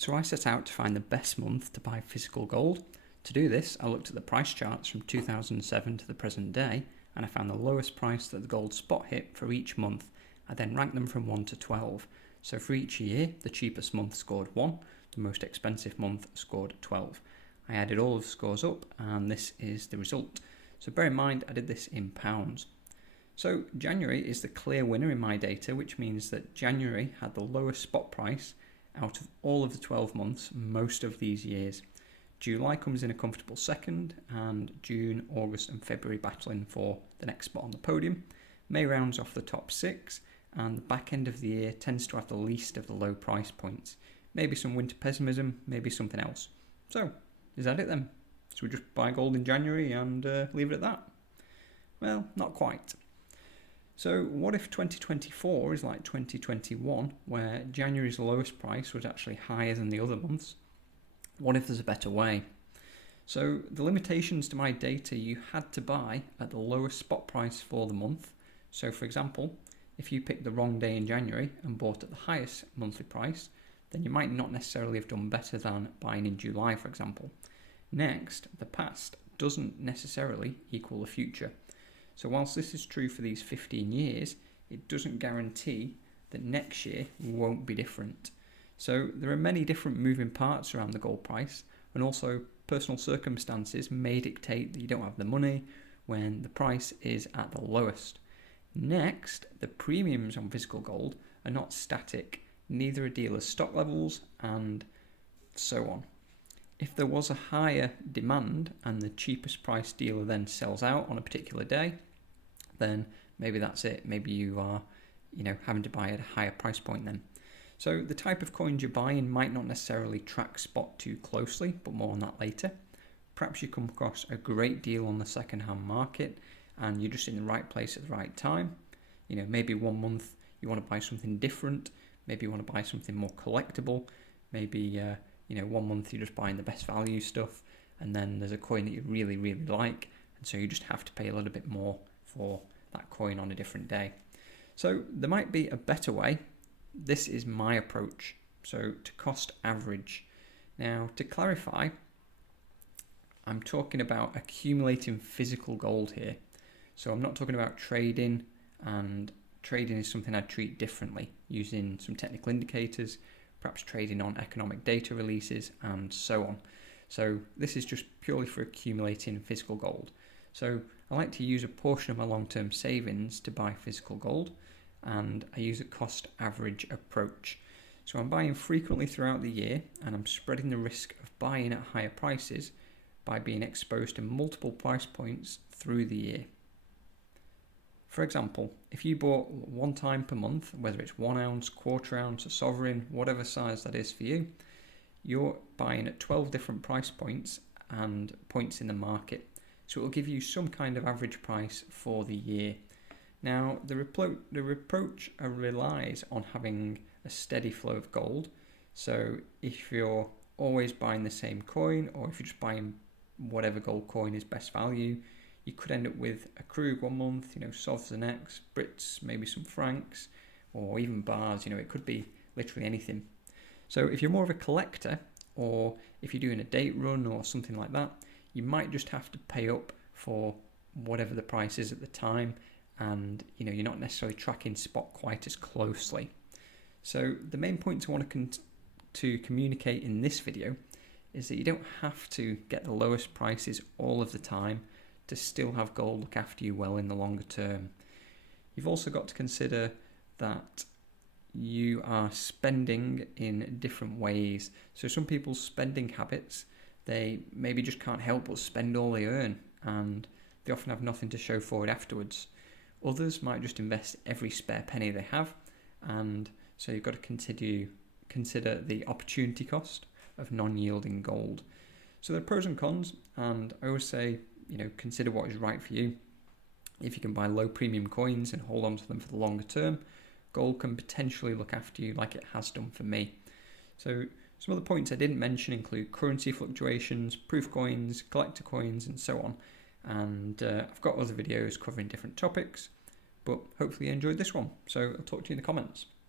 So I set out to find the best month to buy physical gold. To do this, I looked at the price charts from 2007 to the present day, and I found the lowest price that the gold spot hit for each month. I then ranked them from 1 to 12. So for each year, the cheapest month scored 1, the most expensive month scored 12. I added all of the scores up, and this is the result. So bear in mind, I did this in pounds. So January is the clear winner in my data, which means that January had the lowest spot price out of all of the 12 months most of these years. July comes in a comfortable second, and June, August and February battling for the next spot on the podium. May rounds off the top 6, and the back end of the year tends to have the least of the low price points. Maybe some winter pessimism, maybe something else. So, is that it then? So we just buy gold in January and leave it at that? Well, not quite. So what if 2024 is like 2021, where January's lowest price was actually higher than the other months? What if there's a better way? So the limitations to my data, you had to buy at the lowest spot price for the month. So for example, if you picked the wrong day in January and bought at the highest monthly price, then you might not necessarily have done better than buying in July, for example. Next, the past doesn't necessarily equal the future. So whilst this is true for these 15 years, it doesn't guarantee that next year won't be different. So there are many different moving parts around the gold price, and also personal circumstances may dictate that you don't have the money when the price is at the lowest. Next, the premiums on physical gold are not static, neither are dealers' stock levels, and so on. If there was a higher demand and the cheapest price dealer then sells out on a particular day, then maybe that's it. Maybe you are, having to buy at a higher price point then. So the type of coins you're buying might not necessarily track spot too closely, but more on that later. Perhaps you come across a great deal on the second-hand market and you're just in the right place at the right time. Maybe 1 month you want to buy something different. Maybe you want to buy something more collectible. Maybe 1 month you're just buying the best value stuff, and then there's a coin that you really, really like, and so you just have to pay a little bit more for that coin on a different day. So there might be a better way. This is my approach. So to cost average. Now, to clarify, I'm talking about accumulating physical gold here. So I'm not talking about trading, and trading is something I treat differently, using some technical indicators, perhaps trading on economic data releases, and so on. So this is just purely for accumulating physical gold. So I like to use a portion of my long-term savings to buy physical gold, and I use a cost average approach. So I'm buying frequently throughout the year, and I'm spreading the risk of buying at higher prices by being exposed to multiple price points through the year. For example, if you bought one time per month, whether it's 1 ounce, quarter ounce, a sovereign, whatever size that is for you, you're buying at 12 different price points and points in the market. So it will give you some kind of average price for the year. Now, the approach relies on having a steady flow of gold. So if you're always buying the same coin, or if you're just buying whatever gold coin is best value, you could end up with a Krug 1 month, Sovs the next, Brits, maybe some francs, or even bars. It could be literally anything. So if you're more of a collector, or if you're doing a date run or something like that, you might just have to pay up for whatever the price is at the time, and you're not necessarily tracking spot quite as closely. So the main points I want to communicate in this video is that you don't have to get the lowest prices all of the time to still have gold look after you well in the longer term. You've also got to consider that you are spending in different ways. So some people's spending habits, they maybe just can't help but spend all they earn, and they often have nothing to show for it afterwards. Others might just invest every spare penny they have, and so you've got to consider the opportunity cost of non-yielding gold. So there are pros and cons, and I always say, consider what is right for you. If you can buy low premium coins and hold on to them for the longer term, gold can potentially look after you like it has done for me. So some of the points I didn't mention include currency fluctuations, proof coins, collector coins, and so on. And I've got other videos covering different topics, but hopefully you enjoyed this one. So I'll talk to you in the comments.